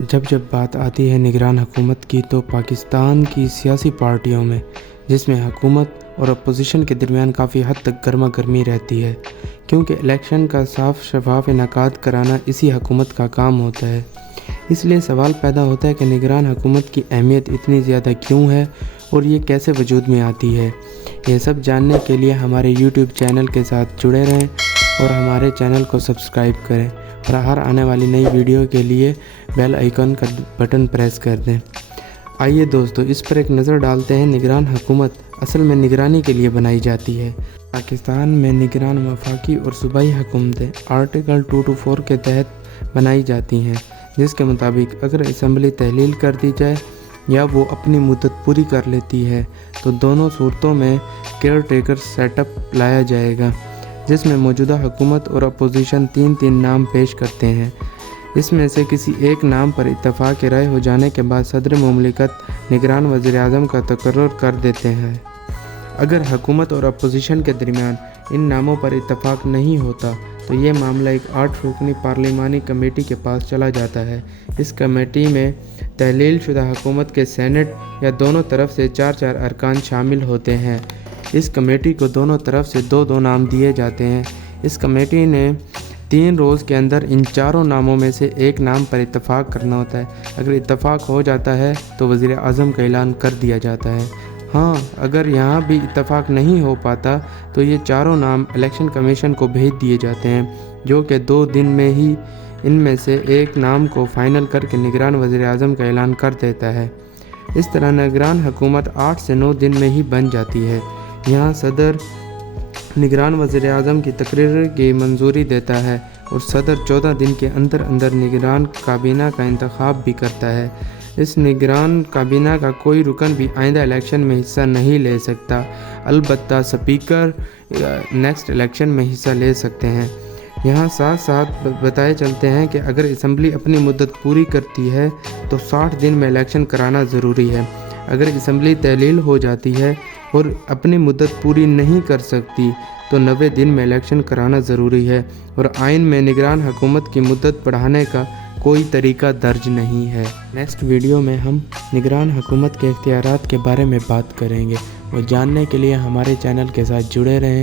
جب بات آتی ہے نگران حکومت کی تو پاکستان کی سیاسی پارٹیوں میں جس میں حکومت اور اپوزیشن کے درمیان کافی حد تک گرما گرمی رہتی ہے، کیونکہ الیکشن کا صاف شفاف انعقاد کرانا اسی حکومت کا کام ہوتا ہے۔ اس لیے سوال پیدا ہوتا ہے کہ نگران حکومت کی اہمیت اتنی زیادہ کیوں ہے اور یہ کیسے وجود میں آتی ہے۔ یہ سب جاننے کے لیے ہمارے یوٹیوب چینل کے ساتھ جڑے رہیں اور ہمارے چینل کو سبسکرائب کریں اور ہر آنے والی نئی ویڈیو کے لیے بیل آئیکن کا بٹن پریس کر دیں۔ آئیے دوستو اس پر ایک نظر ڈالتے ہیں۔ نگران حکومت اصل میں نگرانی کے لیے بنائی جاتی ہے۔ پاکستان میں نگران وفاقی اور صوبائی حکومتیں آرٹیکل 224 کے تحت بنائی جاتی ہیں، جس کے مطابق اگر اسمبلی تحلیل کر دی جائے یا وہ اپنی مدت پوری کر لیتی ہے تو دونوں صورتوں میں کیئر ٹیکر سیٹ اپ لایا جائے گا، جس میں موجودہ حکومت اور اپوزیشن تین نام پیش کرتے ہیں۔ اس میں سے کسی ایک نام پر اتفاق رائے ہو جانے کے بعد صدر مملکت نگران وزیر اعظم کا تقرر کر دیتے ہیں۔ اگر حکومت اور اپوزیشن کے درمیان ان ناموں پر اتفاق نہیں ہوتا تو یہ معاملہ ایک 8 رکنی پارلیمانی کمیٹی کے پاس چلا جاتا ہے۔ اس کمیٹی میں تحلیل شدہ حکومت کے سینٹ یا دونوں طرف سے 4 ارکان شامل ہوتے ہیں۔ اس کمیٹی کو دونوں طرف سے 2 نام دیے جاتے ہیں۔ اس کمیٹی نے 3 روز کے اندر ان 4 ناموں میں سے ایک نام پر اتفاق کرنا ہوتا ہے۔ اگر اتفاق ہو جاتا ہے تو وزیر اعظم کا اعلان کر دیا جاتا ہے۔ ہاں، اگر یہاں بھی اتفاق نہیں ہو پاتا تو یہ 4 نام الیکشن کمیشن کو بھیج دیے جاتے ہیں، جو کہ 2 دن میں ہی ان میں سے ایک نام کو فائنل کر کے نگران وزیر اعظم کا اعلان کر دیتا ہے۔ اس طرح نگران حکومت 8 سے 9 دن میں ہی بن جاتی ہے۔ یہاں صدر نگران وزیر اعظم کی تقرری کی منظوری دیتا ہے اور صدر 14 دن کے اندر نگران کابینہ کا انتخاب بھی کرتا ہے۔ اس نگران کابینہ کا کوئی رکن بھی آئندہ الیکشن میں حصہ نہیں لے سکتا، البتہ سپیکر نیکسٹ الیکشن میں حصہ لے سکتے ہیں۔ یہاں ساتھ بتائے چلتے ہیں کہ اگر اسمبلی اپنی مدت پوری کرتی ہے تو 60 دن میں الیکشن کرانا ضروری ہے۔ اگر اسمبلی تحلیل ہو جاتی ہے اور اپنی مدت پوری نہیں کر سکتی تو 90 دن میں الیکشن کرانا ضروری ہے، اور آئین میں نگران حکومت کی مدت بڑھانے کا کوئی طریقہ درج نہیں ہے۔ نیکسٹ ویڈیو میں ہم نگران حکومت کے اختیارات کے بارے میں بات کریں گے، اور جاننے کے لیے ہمارے چینل کے ساتھ جڑے رہیں۔